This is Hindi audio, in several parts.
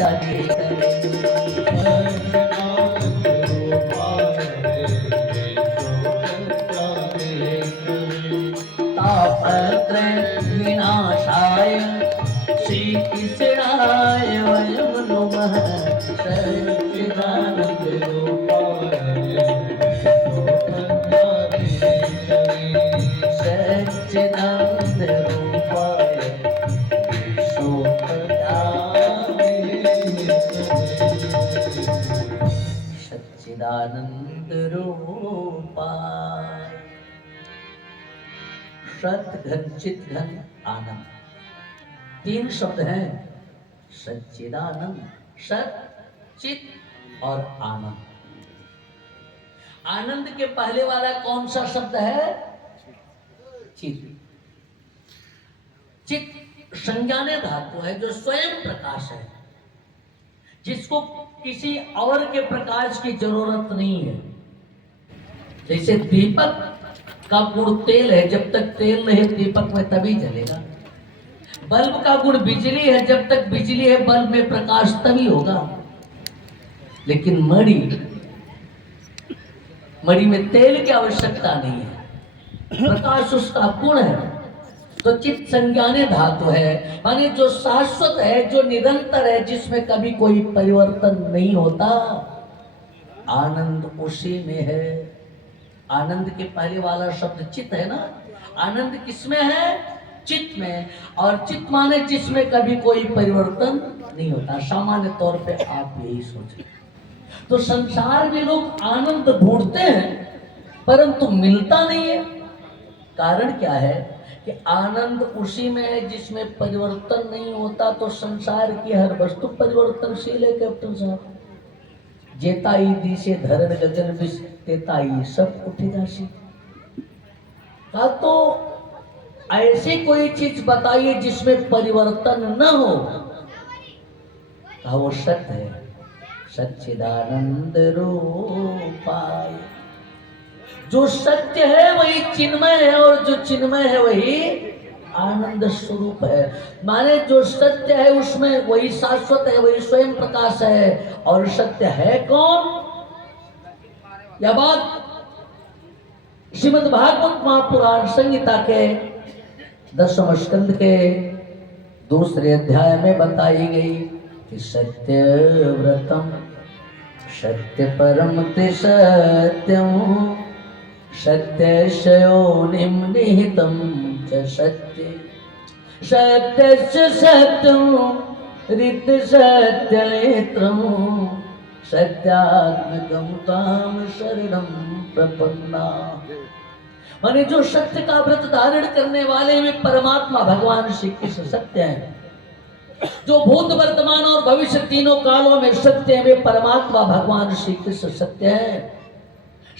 जाने तापत्र विनाशाय श्री कृष्णाय वयं नमः सच्चिदानंद रूपाय सच्चिदानंद रूपाय सच्चिदानंद रूपाय। सत घन चित घन आनंद, तीन शब्द हैं, सच्चिदानंद, सत चित और आनंद। आनंद के पहले वाला कौन सा शब्द है? चित। चित संज्ञाने धातु है जो स्वयं प्रकाश है, जिसको किसी और के प्रकाश की जरूरत नहीं है। जैसे दीपक का गुण तेल है, जब तक तेल नहीं दीपक में तभी जलेगा। बल्ब का गुण बिजली है, जब तक बिजली है बल्ब में प्रकाश तभी होगा। लेकिन मणि में तेल की आवश्यकता नहीं है, प्रकाश उसका गुण है। तो चित्त संज्ञाने धातु है, माने जो शाश्वत है, जो निरंतर है, जिसमें कभी कोई परिवर्तन नहीं होता। आनंद उसी में है। आनंद के पहले वाला शब्द चित्त है ना। आनंद किसमें है? चित्त में। और चित्त माने जिसमें कभी कोई परिवर्तन नहीं होता। सामान्य तौर पे आप यही सोचें। तो संसार में लोग आनंद ढूंढते हैं परंतु मिलता नहीं है। कारण क्या है कि आनंद उसी में है जिसमें परिवर्तन नहीं होता। तो संसार की हर वस्तु परिवर्तनशील है कैप्टन साहब। जेताई दिशे धरण गगन विष तेताई सब उठे जासी। का तो ऐसी कोई चीज बताइए जिसमें परिवर्तन न हो। वो सत्य है, सच्चिदानंद रूपाय। जो सत्य है वही चिन्मय है और जो चिन्मय है वही आनंद स्वरूप है। माने जो सत्य है उसमें वही शाश्वत है, वही स्वयं प्रकाश है। और सत्य है कौन? यह बात श्रीमद् भागवत महापुराण संहिता के 10वें स्कंद के 2 अध्याय में बताई गई कि सत्य व्रतम सत्य परम ते सत्यम सत्यशयोनिम निहितम च सत्य सत्यस्य सत्यम ऋत सत्यनेत्रम सत्यात्मकम ताम शरणम प्रपन्ना। माने जो सत्य का व्रत धारण करने वाले में परमात्मा भगवान श्री कृष्ण सत्य है। जो भूत वर्तमान और भविष्य तीनों कालों में सत्य है वे परमात्मा भगवान श्री कृष्ण सत्य है।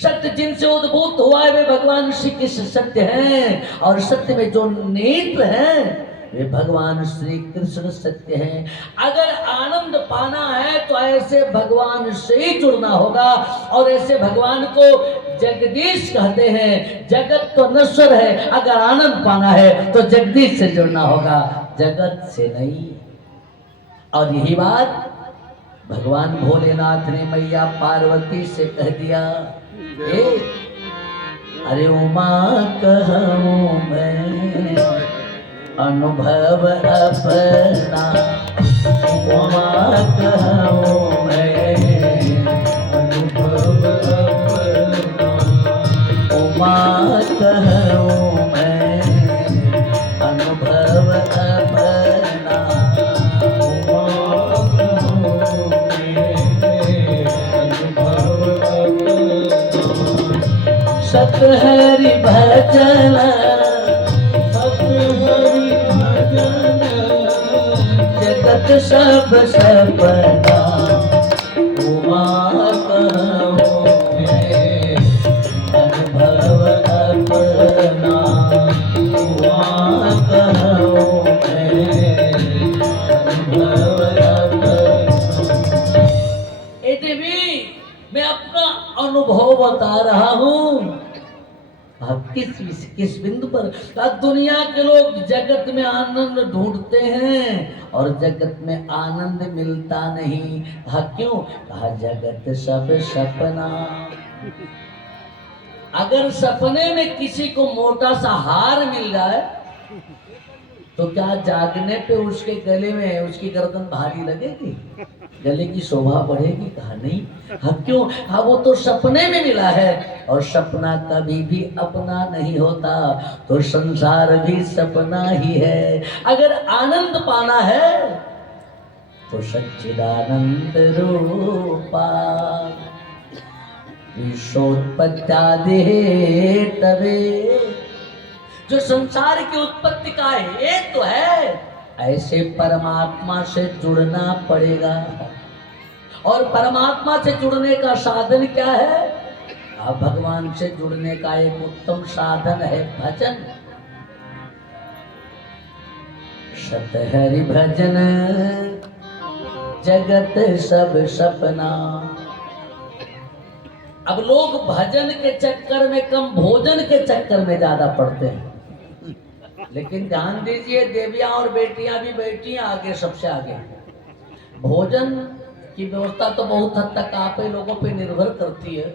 सत्य जिनसे उद्भूत हुआ है वे भगवान श्री कृष्ण सत्य हैं। और सत्य में जो नेत्र हैं वे भगवान श्री कृष्ण सत्य हैं। अगर आनंद पाना है तो ऐसे भगवान से ही जुड़ना होगा। और ऐसे भगवान को जगदीश कहते हैं। जगत तो नश्वर है, अगर आनंद पाना है तो जगदीश से जुड़ना होगा, जगत से नहीं। और यही बात भगवान भोलेनाथ ने मैया पार्वती से कह दिया। अरे उमा कहूँ मैं अनुभव अपना, उमा कहूँ मैं अनुभव अपना, उमा कहूँ मैं अनुभव अपना, उमा कहूँ मैं अनुभव अपना। सत हरि भजन जगत सब सपना, उमा कहूँ मैं अनुभव अपना, उमा कहूँ मैं अनुभव अपना। ए देवी, मैं अपना अनुभव बता रहा हूँ। किस बिंदु पर? दुनिया के लोग जगत में आनंद ढूंढते हैं और जगत में आनंद मिलता नहीं। हाँ, क्यों? कहा जगत सब सपना। अगर सपने में किसी को मोटा सा हार मिल जाए तो क्या जागने पे उसके गले में उसकी गर्दन भारी लगेगी? गले की शोभा बढ़ेगी? कहा नहीं। हाँ, क्यों? हाँ, वो तो सपने में मिला है और सपना कभी भी अपना नहीं होता, तो संसार भी सपना ही है। अगर आनंद पाना है तो सच्चिदानंद रूपा विश्वोत्पत्त्यादि तवे। जो संसार की उत्पत्ति का हेतु है, ऐसे परमात्मा से जुड़ना पड़ेगा। और परमात्मा से जुड़ने का साधन क्या है? अब भगवान से जुड़ने का एक उत्तम साधन है भजन। सत हरि भजन जगत सब सपना। अब लोग भजन के चक्कर में कम, भोजन के चक्कर में ज्यादा पड़ते हैं। लेकिन ध्यान दीजिए, देवियां और बेटियां भी बैठी हैं आगे, सबसे आगे। भोजन की व्यवस्था तो बहुत हद तक आप ही लोगों पे निर्भर करती है,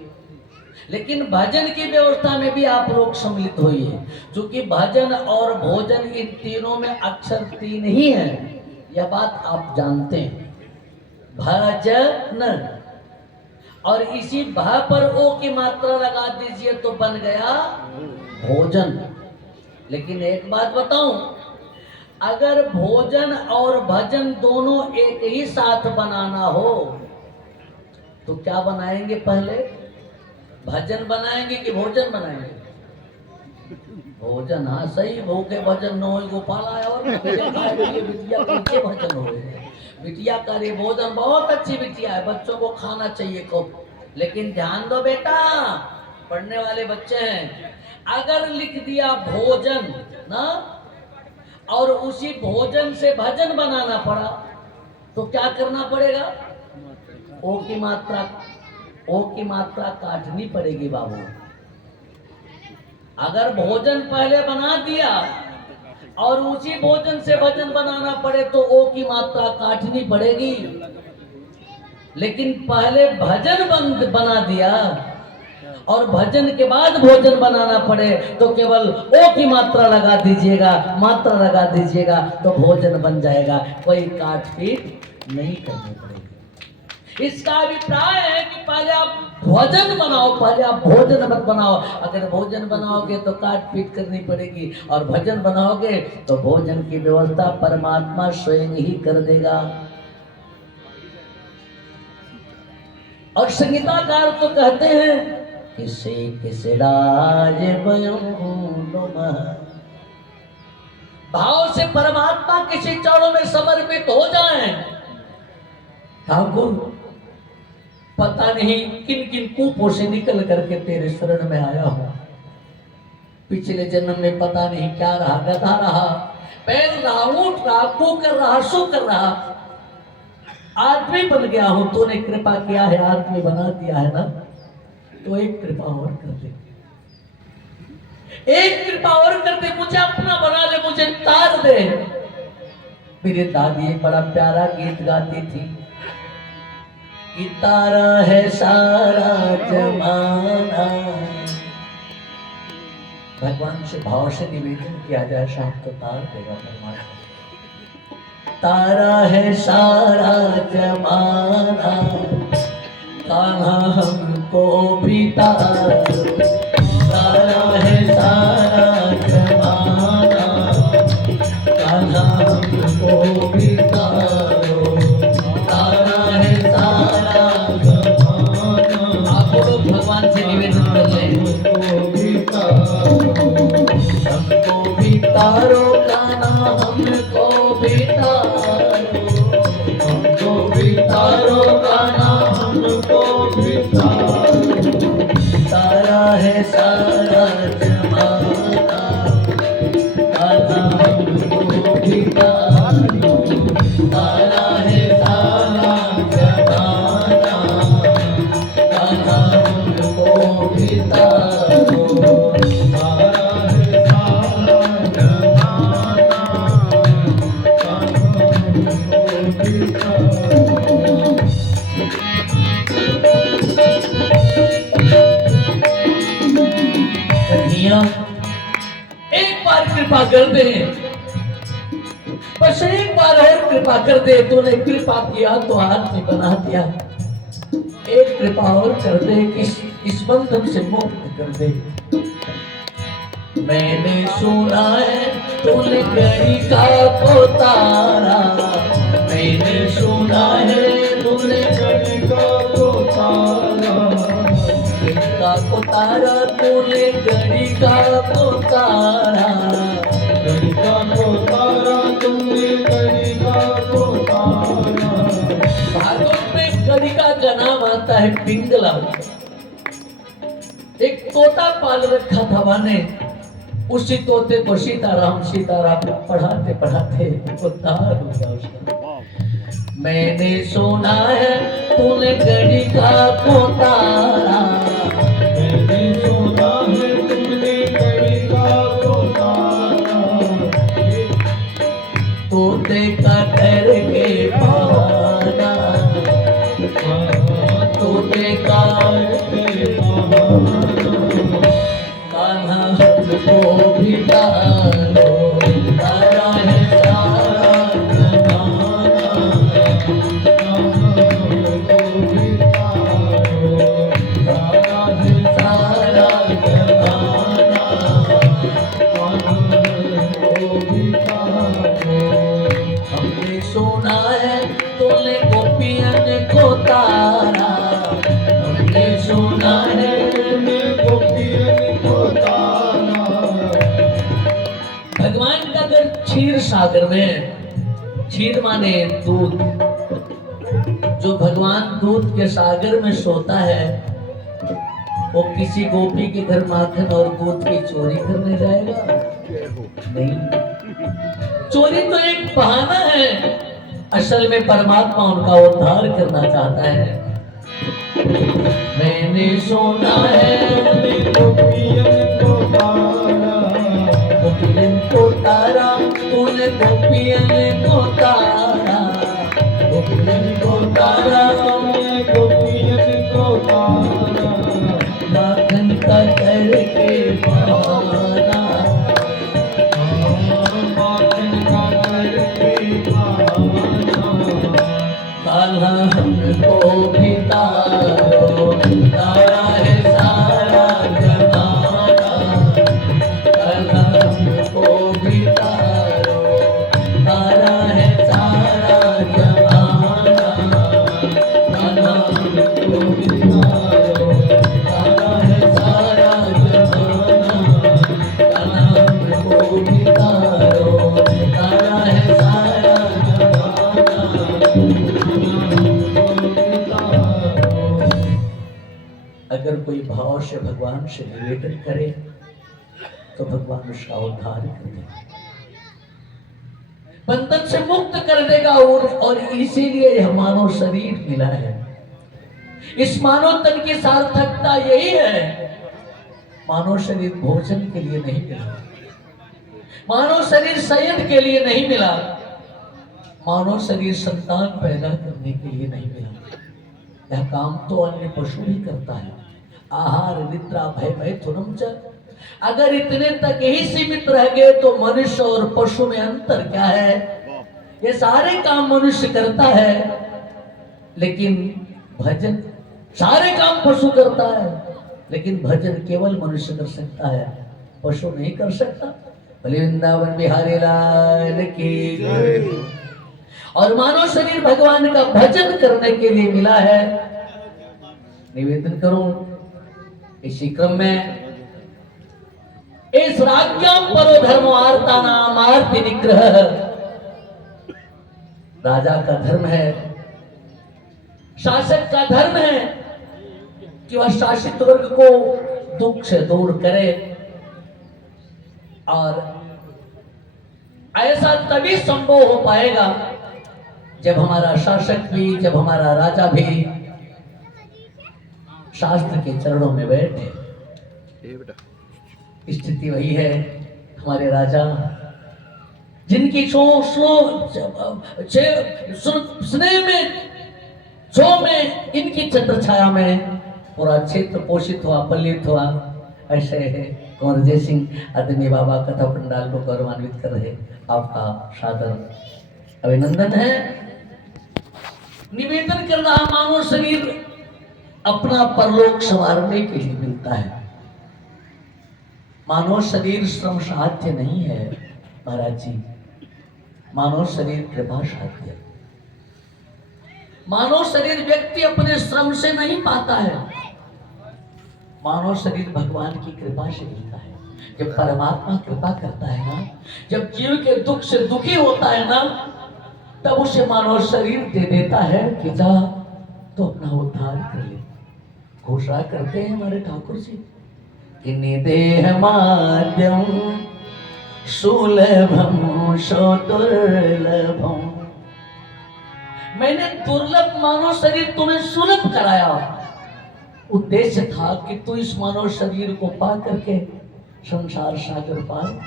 लेकिन भजन की व्यवस्था में भी आप लोग सम्मिलित होइए, क्योंकि भजन और भोजन इन तीनों में अक्षर 3 ही है। यह बात आप जानते हैं। भजन और इसी भ पर ओ की मात्रा लगा दीजिए तो बन गया भोजन। लेकिन एक बात बताऊं, अगर भोजन और भजन दोनों एक ही साथ बनाना हो तो क्या बनाएंगे? पहले भजन बनाएंगे कि भोजन बनाएंगे? भोजन। हाँ सही, भूखे भजन न हो गोपाल आया और बिटिया के भजन हो। बिटिया करे भोजन, बहुत अच्छी बिटिया है, बच्चों को खाना चाहिए खूब। लेकिन ध्यान दो बेटा, पढ़ने वाले बच्चे हैं, अगर लिख दिया भोजन ना और उसी भोजन से भजन बनाना पड़ा तो क्या करना पड़ेगा? ओ की मात्रा काटनी पड़ेगी बाबू। अगर भोजन पहले बना दिया और उसी भोजन से भजन बनाना पड़े तो ओ की मात्रा काटनी पड़ेगी। लेकिन पहले भजन बना दिया और भजन के बाद भोजन बनाना पड़े तो केवल ओ की मात्रा लगा दीजिएगा तो भोजन बन जाएगा। कोई काट पीट नहीं करनी पड़ेगी। इसका अभिप्राय है कि पहले आप भोजन बनाओ, पहले आप भोजन मत बनाओ। अगर भोजन बनाओगे तो काट पीट करनी पड़ेगी और भजन बनाओगे तो भोजन की व्यवस्था परमात्मा स्वयं ही कर देगा। और संगीताकार तो कहते हैं किसे राज भाव से परमात्मा किसी चरणों में समर्पित हो जाएं। ठाकुर पता नहीं किन किन कूपों से निकल करके तेरे शरण में आया हूं। पिछले जन्म में पता नहीं क्या रहा, गधा रहा, पैर रहा, ऊंट रहा, कू कर रहा, सो कर रहा, आदमी बन गया हूं। तूने कृपा किया है, आदमी बना दिया है ना, तो एक कृपा और कर दे, एक कृपा और कर दे, मुझे अपना बना ले, मुझे तार दे। मेरी दादी एक बड़ा प्यारा गीत गाती थी कि तारा है सारा जमाना। भगवान से भाव से निवेदन किया जाए, शाम तो तार देगा परमात्मा। तारा है सारा जमाना, कान्हा हमको भी तारा है सारा जमाना, कान्हा हमको भी तारो, तारा है सारा जमाना। आप लोग भगवान से निवेदन कर ले, हमको भी तारो, कान्हा हमको भी तारो, हमको भी तारो, कान्हा हमको भी तारो। तारा कर दे, बस एक बार और कृपा कर दे। तूने कृपा किया तो आदमी बना दिया, एक कृपा और कर दे, इस बंधन से मुक्त कर दे। मैंने सुना है तूने गड़ी का उतारा, मैंने सुना है तूने गड़ी का उतारा, गड़ी का उतारा, तूने गड़ी का उतारा, गड़ी का उतारा, तुमने गड़ी का उतारा। भागवत में गड़िका का नाम आता है पिंगला। एक तोता पाल रखा था माने, उसी तोते को सीताराम सीताराम पढ़ाते पढ़ाते उद्धार हो गया उसका। मैंने सुना है तूने गड़ी का उतारा, मैंने सुना है तूने गड़ी का उतारा, तोते का डर के बहाना, तोते का को भी डालो, तारा है सारा जमाना, को भी डालो, तारा है सारा जमाना, को भी डालो। हमने सुना है तूने गोपियन को तारा, हमने सुना है तूने गोपियन को तारा। भगवान का अगर क्षीर सागर में, क्षीर माने दूध, जो भगवान दूध के सागर में सोता है, वो किसी गोपी के घर माखन और दूध की चोरी करने जाएगा? नहीं, चोरी तो एक बहाना है, असल में परमात्मा उनका उद्धार करना चाहता है। मैंने सुना है गोपियन को तारा, गोपियन को तारा, तूने गोपियन को तारा, गोपियन को तारा, तूने गोपियन को तारा, माखन का करके बहाना, माखन का करके बहाना, कान्हा हमको भी तारो, तारा है सारा जमाना, कान्हा हमको भी तारो, तारा है सारा जमाना, कान्हा हमको भी तारो, तारा है सारा जमाना, कान्हा हमको भी तारो, तारा है सारा जमाना। अगर कोई भाव से भगवान से निवेदन करे तो भगवान उसका उद्धार कर देगा, बंधन से मुक्त कर देगा। और इसीलिए यह मानव शरीर मिला है। इस मानव तन की सार्थकता यही है। मानव शरीर भोजन के लिए नहीं मिला, मानव शरीर शयन के लिए नहीं मिला, मानव शरीर संतान पैदा करने के लिए नहीं मिला। यह काम तो अन्य पशु भी करता है। आहार निद्रा भय मैथुनम च। अगर इतने तक ही सीमित रह गए तो मनुष्य और पशु में अंतर क्या है? ये सारे काम मनुष्य करता है, लेकिन भजन, सारे काम पशु करता है, लेकिन भजन केवल मनुष्य कर सकता है, पशु नहीं कर सकता। वृंदावन बिहारी लाल की जय। और मानव शरीर भगवान का भजन करने के लिए मिला है। निवेदन करूं इसी क्रम में, इस राज्यम परो धर्म वार्ता नाम आरती निग्रह, राजा का धर्म है, शासक का धर्म है कि वह शासित वर्ग को दुख से दूर करे। और ऐसा तभी संभव हो पाएगा जब हमारा शासक भी, जब हमारा राजा भी शास्त्र के चरणों में बैठे। स्थिति वही है, हमारे राजा जिनकी स्नेह में, छो में, इनकी छत्र छाया में पूरा क्षेत्र पोषित हुआ, पल्लित हुआ, ऐसे कुंवर सिंह आदमी बाबा कथा पंडाल को गौरवान्वित कर रहे, आपका सादर अभिनंदन है। निवेदन कर रहा, मानव शरीर अपना परलोक संवारने के लिए मिलता है। मानव शरीर श्रम साध्य नहीं है महाराज जी, मानव शरीर कृपा साध्य। मानव शरीर व्यक्ति अपने श्रम से नहीं पाता है, मानव शरीर भगवान की कृपा से मिलता है। जब परमात्मा कृपा करता है ना, जब जीव के दुख से दुखी होता है ना, तब उसे मानव शरीर दे देता है कि जा तो अपना उद्धार कर ले। घोषणा करते हैं हमारे ठाकुर जी कि निदेह माध्यम सुलभम सो दुर्लभम। मैंने दुर्लभ मानव शरीर तुम्हें सुलभ कराया, उद्देश्य था कि तू इस मानव शरीर को पा करके संसार सागर पार।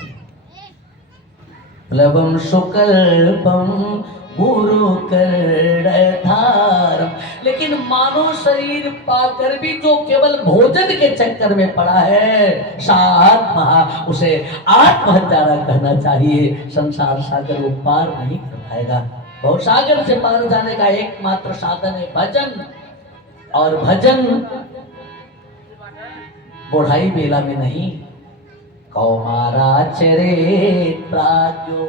लवम सुकल्पम गुरु करधारम। लेकिन मानव शरीर पाकर भी जो केवल भोजन के चक्कर में पड़ा है, सात्मा, उसे आत्महत्या कहना चाहिए। संसार सागर वो पार नहीं कर पाएगा। और सागर से पार जाने का एकमात्र साधन है भजन, और भजन बुढ़ाई बेला में नहीं, कौमारा चरे प्राज्ञो।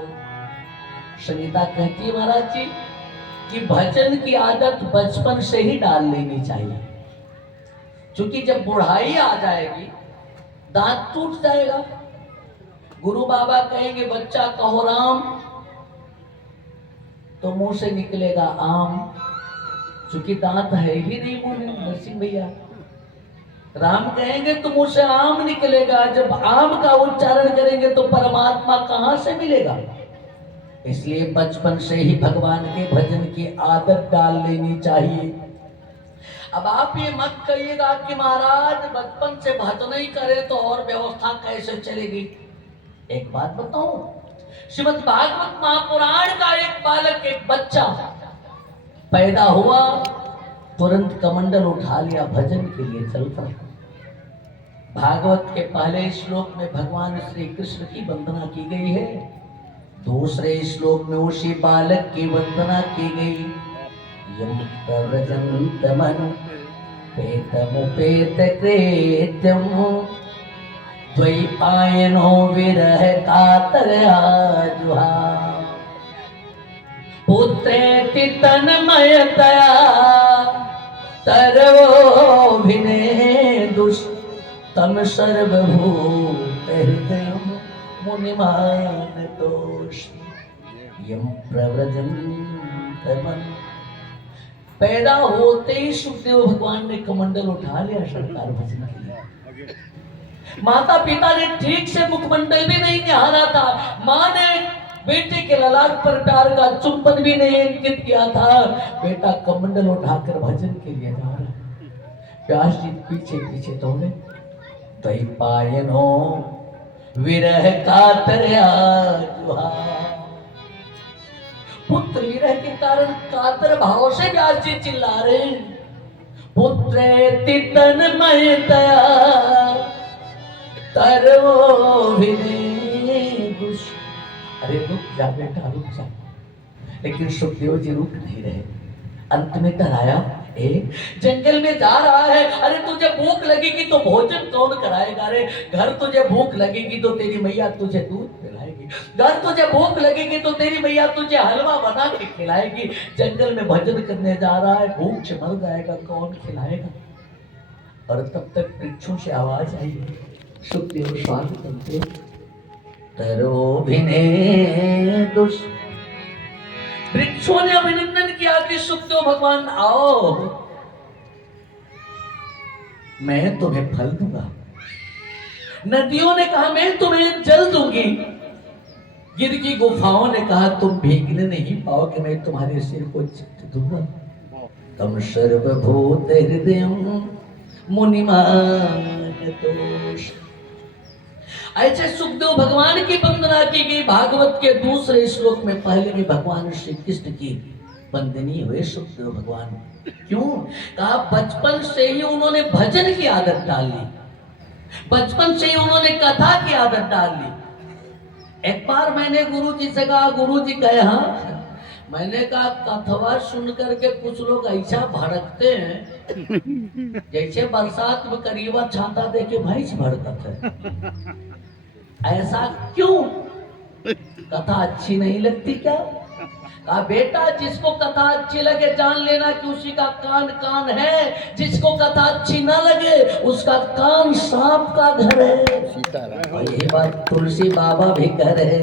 संगीता कहती है महाराज जी कि भजन की आदत बचपन से ही डाल लेनी चाहिए, क्योंकि जब बुढ़ाई आ जाएगी दांत टूट जाएगा। गुरु बाबा कहेंगे बच्चा कहो राम, तो मुंह से निकलेगा आम, क्योंकि दांत है ही नहीं मुंह में। नरसिंह भैया राम कहेंगे तो मुंह से आम निकलेगा, जब आम का उच्चारण करेंगे तो परमात्मा कहां से मिलेगा। इसलिए बचपन से ही भगवान के भजन की आदत डाल लेनी चाहिए। अब आप ये मत कहिएगा कि महाराज बचपन से भजन ही करे तो और व्यवस्था कैसे चलेगी। एक बात बताऊं, श्रीमद् भागवत महापुराण का एक बालक, एक बच्चा पैदा हुआ, तुरंत कमंडल उठा लिया, भजन के लिए चल पड़ा। भागवत के पहले श्लोक में भगवान श्री कृष्ण की वंदना की गई है, दूसरे श्लोक में उसी बालक की वंदना की गई। यम प्रव्रजन्तमनु पेतमुपेत कृत्यम द्वैपायनो विरह कातर आजुहा। पुत्रेति तन्मयतया तरवोभिने दुष्टम सर्वभूत हृदयम् मुनिमान दोष यम प्रव्रजन्तमन। पैदा होते ही सुखदेव भगवान ने कमंडल उठा लिया सरकार भजन के लिए। माता पिता ने ठीक से मुखमंडल भी नहीं निहारा था, माँ ने बेटे के ललाट पर प्यार का चुंबन भी नहीं अंकित किया था। बेटा कमंडल उठाकर भजन के लिए जा रहा है। व्यास जी पीछे पीछे दौड़े। द्वैपायनो विरह कातर आजुहा। पुत्र विरह के कारण कातर भाव से व्यास जी चिल्ला रहे। पुत्रेति तन्मयतया तरवोभिने दुष। अरे रुक जा बेटा रुक जा, लेकिन सुखदेव जी रुक नहीं रहे। अंत में कराया, जंगल में जा रहा है, अरे तुझे भूख लगेगी तो भोजन कौन कराएगा रे। घर तुझे भूख लगेगी तो तेरी मैया तुझे दूध पिलाएगी, घर तुझे भूख लगेगी तो तेरी मैया तुझे हलवा बना के खिलाएगी। जंगल में भजन करने जा रहा है, भूख से मर जाएगा, कौन खिलाएगा। और तब तक वृक्षों से आवाज आई, सुखदेव स्वागत करते तरोभिने दुष्ट। वृक्षों ने अभिनंदन किया कि सुखदेव भगवान आओ, मैं तुम्हें फल दूंगा। नदियों ने कहा मैं तुम्हें जल दूंगी। गिर की गुफाओं ने कहा तुम भीगने नहीं पाओगे, मैं तुम्हारे सिर को चित दूंगा। तम सर्वभूत हृदय मुनिमान दोष। ऐसे सुखदेव भगवान की वंदना की गई। भागवत के दूसरे श्लोक में पहले भी भगवान श्री कृष्ण की वंदनीय हुए सुखदेव भगवान। क्यों? कहा बचपन से ही उन्होंने भजन की आदत डाल ली। बचपन से ही उन्होंने कथा की आदत डाल ली। एक बार मैंने गुरुजी से कहा, गुरुजी कहे हाँ, मैंने कहा कथवा सुन करके कुछ लोग ऐसा भड़कते हैं जैसे बरसात में करीबा छाता देके भैंस भड़कत है। ऐसा क्यों? कथा अच्छी नहीं लगती क्या? कहा बेटा जिसको कथा अच्छी लगे जान लेना कि उसी का कान कान है, जिसको कथा अच्छी ना लगे उसका कान सांप का घर है। और ये बात तुलसी बाबा भी कह रहे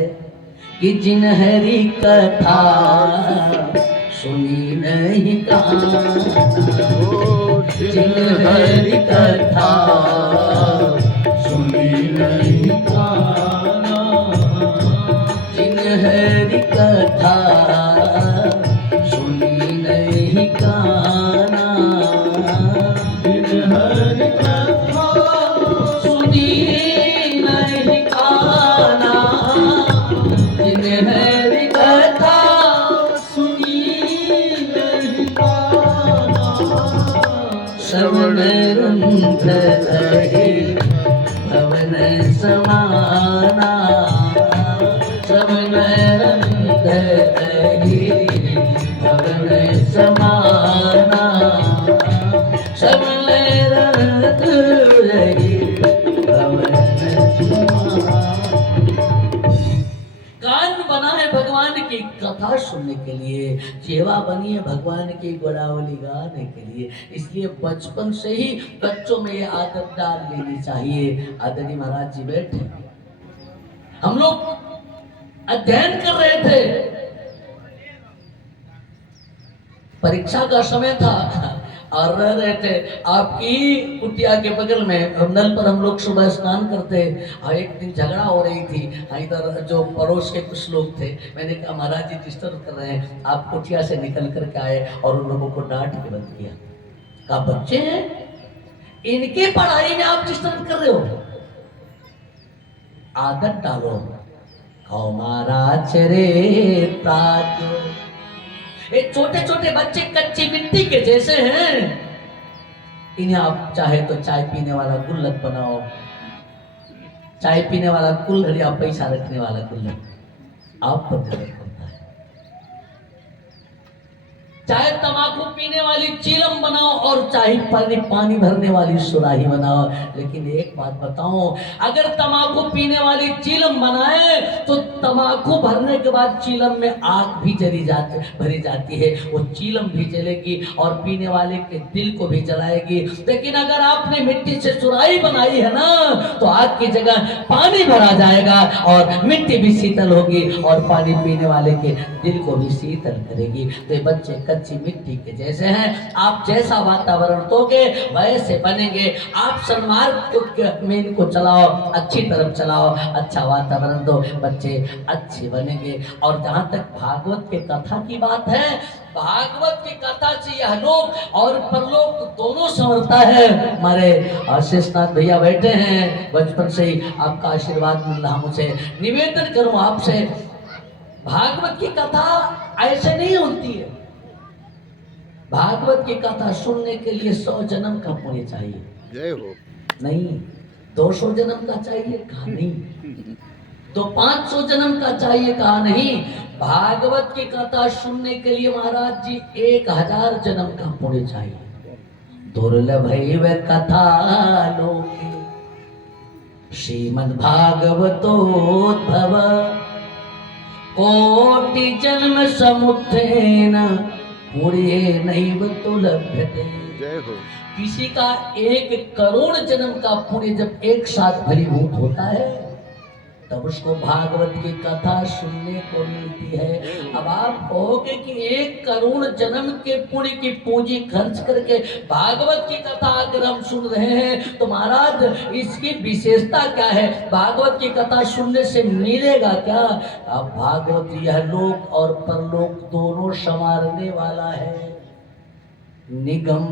कि जिन हरि कथा सुनी नहीं कान, जिन हरि कथा सुनी नहीं कान, जिन हरि कथा सुनी नहीं काना, जिन हरि कथा सुनी नहीं काना, जिन हरि कथा सुनी नहीं काना, श्रवण रंग रहे भवन समाना, श्रवण रंग रहे भवन समाना, श्रवण रंग रहे भवन समाना। कान बना है भगवान की कथा सुनने के लिए, जेवा बनी है भगवान की गुणावली गाने के लिए। इसलिए बचपन से ही बच्चों में ये आदत डाल लेनी चाहिए। आदरणीय महाराज जी बैठे, हम लोग अध्ययन कर रहे थे, परीक्षा का समय था और रह रहे थे आपकी कुटिया के बगल में नल पर हम लोग सुबह स्नान करते। और एक दिन झगड़ा हो रही थी, इधर जो पड़ोस के कुछ लोग थे, मैंने कहा महाराज जी डिस्टर्ब कर रहे हैं, आप कुटिया से निकल करके आए और उन लोगों को डांट के बंद किया। कहा बच्चे हैं, इनके पढ़ाई में आप डिस्टर्ब कर रहे हो, आदत डालो। कहो महाराज रे ताज, ये छोटे छोटे बच्चे कच्ची मिट्टी के जैसे हैं, इन्हें आप चाहे तो चाय पीने वाला गुल्लक बनाओ, चाय पीने वाला कुल्हड़ या पैसा रखने वाला गुल्लक, आप पर निर्भर करता है। चाहे तंबाकू पीने वाली चीलम बनाओ और चाहे पानी भरने वाली सुराही बनाओ, लेकिन एक बात बताओ, अगर तंबाकू पीने वाली चीलम बनाए तो तंबाकू भरने के बाद चीलम में आग भी भरी जाती है, वो चीलम भी जलेगी और पीने वाले के दिल को भी जलाएगी। लेकिन अगर आपने मिट्टी से सुराही बनाई है ना, तो आग की जगह पानी भरा जाएगा और मिट्टी भी शीतल होगी और पानी पीने वाले के दिल को भी शीतल करेगी। तो ये बच्चे कच्ची मिट्टी के जैसे हैं, आप जैसा वातावरण दोगे वैसे बनेंगे। आप सन्मार्ग में इनको चलाओ, अच्छी तरफ चलाओ, अच्छा वातावरण दो, बच्चे अच्छे बनेंगे। और जहां तक भागवत के कथा की बात है, भागवत की कथा से यह लोक और परलोक दोनों संवरता है। हमारे शेषनाथ भैया बैठे हैं, बचपन से ही आपका आशीर्वाद मिल रहा। मुझे निवेदन करूं आपसे, भागवत की कथा ऐसे नहीं होती है। भागवत की कथा सुनने के लिए 100 जन्म का पुण्य चाहिए। जय हो। नहीं 200 जन्म का चाहिए, कहा नहीं। तो 500 जन्म का चाहिए, कहा नहीं। भागवत की कथा सुनने के लिए महाराज जी 1000 जन्म का पुण्य चाहिए। दुर्लभ है कथा लोके श्रीमद् भागवतोद्भव, कोटि जन्म समुत्थेन पुण्य नैव तो लभ्यते। जय हो। किसी का 1 करोड़ जन्म का पुण्य जब एक साथ फलीभूत होता है, तब उसको भागवत की कथा सुनने को मिलती है। अब आप कहोगे कि 1 करोड़ जन्म के पुण्य की पूंजी खर्च करके भागवत की कथा अगर हम सुन रहे हैं तो महाराज इसकी विशेषता क्या है? भागवत की कथा सुनने से मिलेगा क्या? अब भागवत यह लोक और परलोक दोनों संवारने वाला है। निगम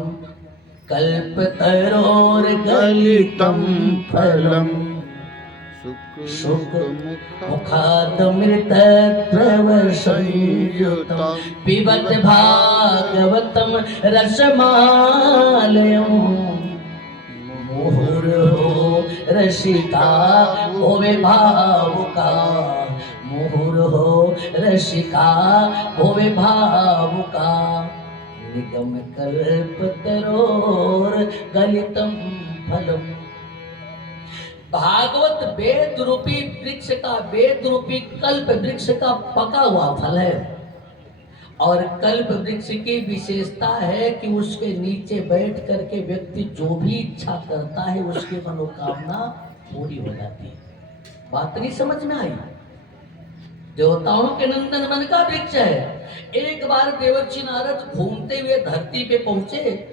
कल्पतरोर गलितम फलम शुक मुखादमृत संयुतम पिबत भागवतम रसमालयम् मुहुर्हो रसिका होवे भावुका, मुहुर हो रसिका होवे भावुका, निगम कल्पतरोर गलितम फलम। भागवत वेद रूपी वृक्ष का, वेद रूपी कल्प वृक्ष का पका हुआ फल है। और कल्प वृक्ष की विशेषता है कि उसके नीचे बैठ करके व्यक्ति जो भी इच्छा करता है उसकी मनोकामना पूरी हो जाती है। बात नहीं समझ में आई? देवताओं के नंदन मन का वृक्ष है। एक बार देवर्षि नारद घूमते हुए धरती पे पहुंचे।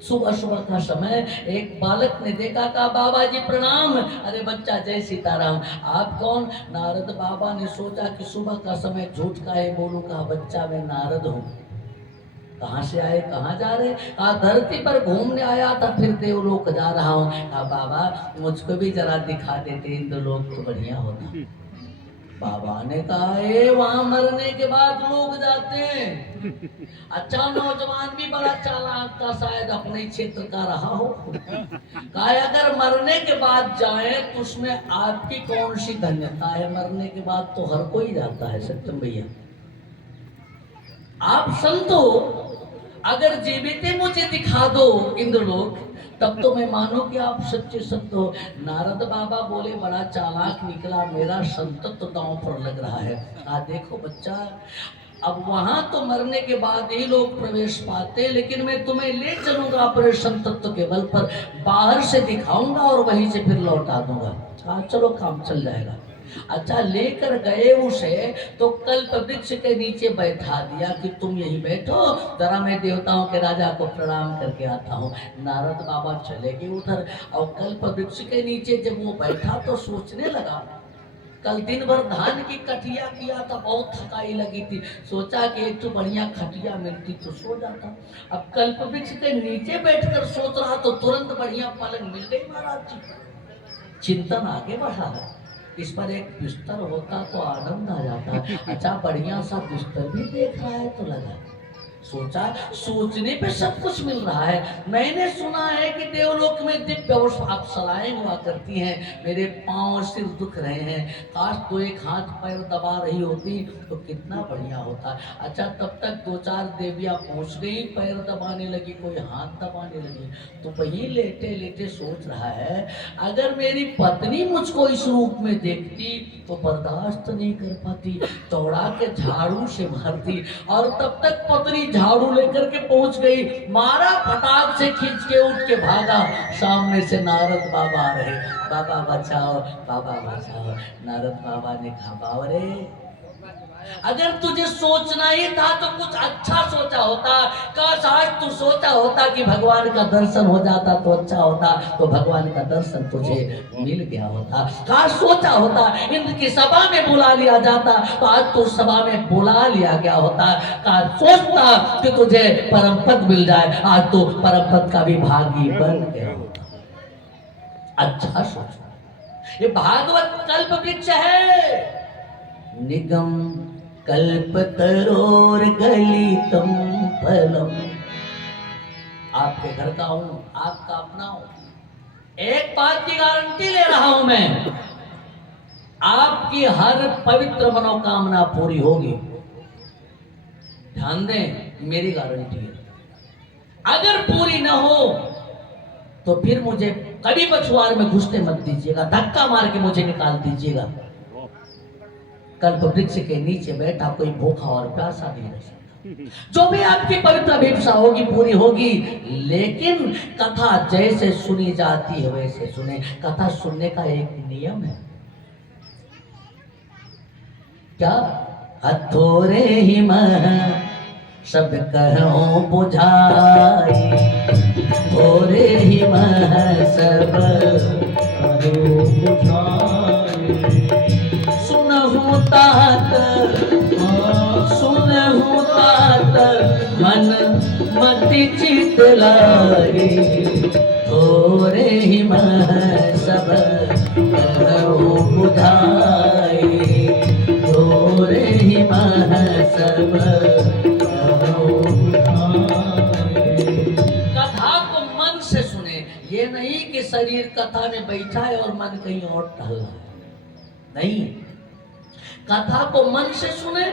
सुबह सुबह का समय एक बालक ने देखा, कहा बाबा जी प्रणाम। अरे बच्चा जय सीताराम, आप कौन? नारद बाबा ने सोचा कि सुबह का समय झूठ का है बोलूं, कहा बच्चा मैं नारद हूँ। कहाँ से आए, कहाँ जा रहे? कहा धरती पर घूमने आया था, फिर देवलोक जा रहा हूँ। कहा बाबा मुझको भी जरा दिखा देते, इंद्रलोक तो बढ़िया होता। बाबा ने कहा वहां मरने के बाद लोग जाते हैं। अच्छा नौजवान भी बड़ा चालाक था, शायद अपने क्षेत्र का रहा हो। कहा अगर मरने के बाद जाए तो उसमें आपकी कौन सी धन्यता है? मरने के बाद तो हर कोई जाता है सत्यम भैया। आप संत हो, अगर जीवित मुझे दिखा दो इंद्रलोक, तब तो मैं मानू कि आप सच्चे संत हो। नारद बाबा बोले बड़ा चालाक निकला, मेरा संतत्व दांव पर लग रहा है। देखो बच्चा, अब वहां तो मरने के बाद ही लोग प्रवेश पाते, लेकिन मैं तुम्हें ले चलूंगा अपने संतत्व के बल पर, बाहर से दिखाऊंगा और वहीं से फिर लौटा दूंगा। चलो काम चल जाएगा। अच्छा लेकर गए उसे तो कल्प वृक्ष के नीचे बैठा दिया कि तुम यही बैठो, जरा मैं देवताओं के राजा को प्रणाम करके आता हूँ। नारद बाबा चले गए उधर, और कल्प वृक्ष के नीचे जब वो बैठा तो सोचने लगा, कल दिन भर धान की कटिया किया था, बहुत थकाई लगी थी, सोचा कि एक तो बढ़िया खटिया मिलती तो सो जाता। अब कल्प वृक्ष के नीचे बैठकर सोच रहा तो तुरंत बढ़िया पलंग मिल गई महाराज जी। चिंतन आगे बढ़ा है, इस पर एक बिस्तर होता तो आनंद आ जाता। अच्छा बढ़िया सा बिस्तर भी देख रहा है तो लगा, सोचा सोचने पे सब कुछ मिल रहा है। मैंने सुना है कि देवलोक में दिव्य अप्सराएं हुआ करती हैं, मेरे पांव और सिर दुख रहे हैं, काश तो एक हाथ पैर दबा रही होती तो कितना बढ़िया होता। अच्छा तब तक दो चार देवियां पहुंच गई, पैर दबाने लगी, कोई हाथ दबाने लगी, तो वही लेटे लेटे सोच रहा है अगर मेरी पत्नी मुझको इस रूप में देखती तो बर्दाश्त नहीं कर पाती, दौड़ा के झाड़ू से मारती। और तब तक पत्नी झाड़ू लेकर के पहुंच गई, मारा, फटाक से खींच के उठ के भागा, सामने से नारद बाबा आ रहे, बाबा बचाओ, बाबा बचाओ। नारद बाबा ने कहा बावरे, अगर तुझे सोचना ही था तो कुछ अच्छा सोचा होता, काश आज तू सोचा होता कि भगवान का दर्शन हो जाता तो अच्छा होता, तो भगवान का दर्शन तुझे मिल गया होता। काश सोचा होता इंद्र की सभा में बुला लिया जाता तो आज तो सभा में बुला लिया गया होता। काश सोचता कि तुझे परम पद मिल जाए, आज तो परम पद का भी भागी बन गया होता। अच्छा सोचो, ये भागवत कल्प वृक्ष है। निगम कल्पतरोर गलितम फलम। आपके घर का हूं, आपका अपना हूं, एक बात की गारंटी ले रहा हूं मैं, आपकी हर पवित्र मनोकामना पूरी होगी। ध्यान दें, मेरी गारंटी है। अगर पूरी ना हो तो फिर मुझे कभी पछुआर में घुसने मत दीजिएगा, धक्का मार के मुझे निकाल दीजिएगा। कल्प वृक्ष के नीचे बैठा कोई भूखा और प्यासा नहीं रह सकता। जो भी आपकी पवित्र अभिप्सा होगी पूरी होगी, लेकिन कथा जैसे सुनी जाती है वैसे सुने। कथा सुनने का एक नियम है, क्या? हथोरे ही मन सब कहो बुझाई, थोरे ही मन सब कहो बुझाई। सुनहु तात मन मति चित लागे, थोरे ही मन सब कहो बुझाई, थोरे ही मन सब कथा को मन से सुने, ये नहीं कि कि शरीर कथा में बैठा है और मन कहीं और टहल रहा है। नहीं, कथा को मन से सुने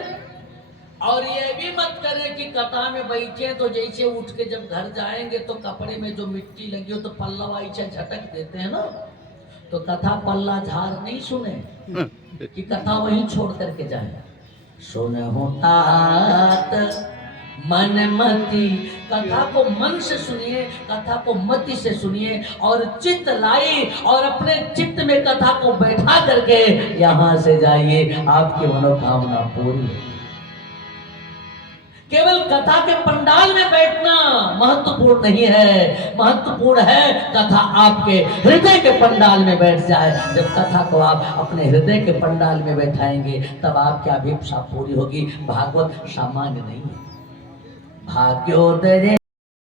और ये भी मत करें कि कथा में बैठे तो जैसे उठ के जब घर जाएंगे तो कपड़े में जो मिट्टी लगी हो तो पल्ला ऐसे झटक देते हैं ना, तो कथा पल्ला झाड़ नहीं सुने कि कथा वहीं छोड़ करके जाए। सुनहु तात मन मति, कथा को मन से सुनिए, कथा को मति से सुनिए और चित्त लाई और अपने चित्त में कथा को बैठा करके यहाँ से जाइए, आपकी मनोकामना पूरी है। केवल कथा के पंडाल में बैठना महत्वपूर्ण नहीं है, महत्वपूर्ण है कथा आपके हृदय के पंडाल में बैठ जाए। जब कथा को आप अपने हृदय के पंडाल में बैठाएंगे तब आपकी अभिप्सा पूरी होगी। भागवत सामान्य नहीं है। भाग्योदय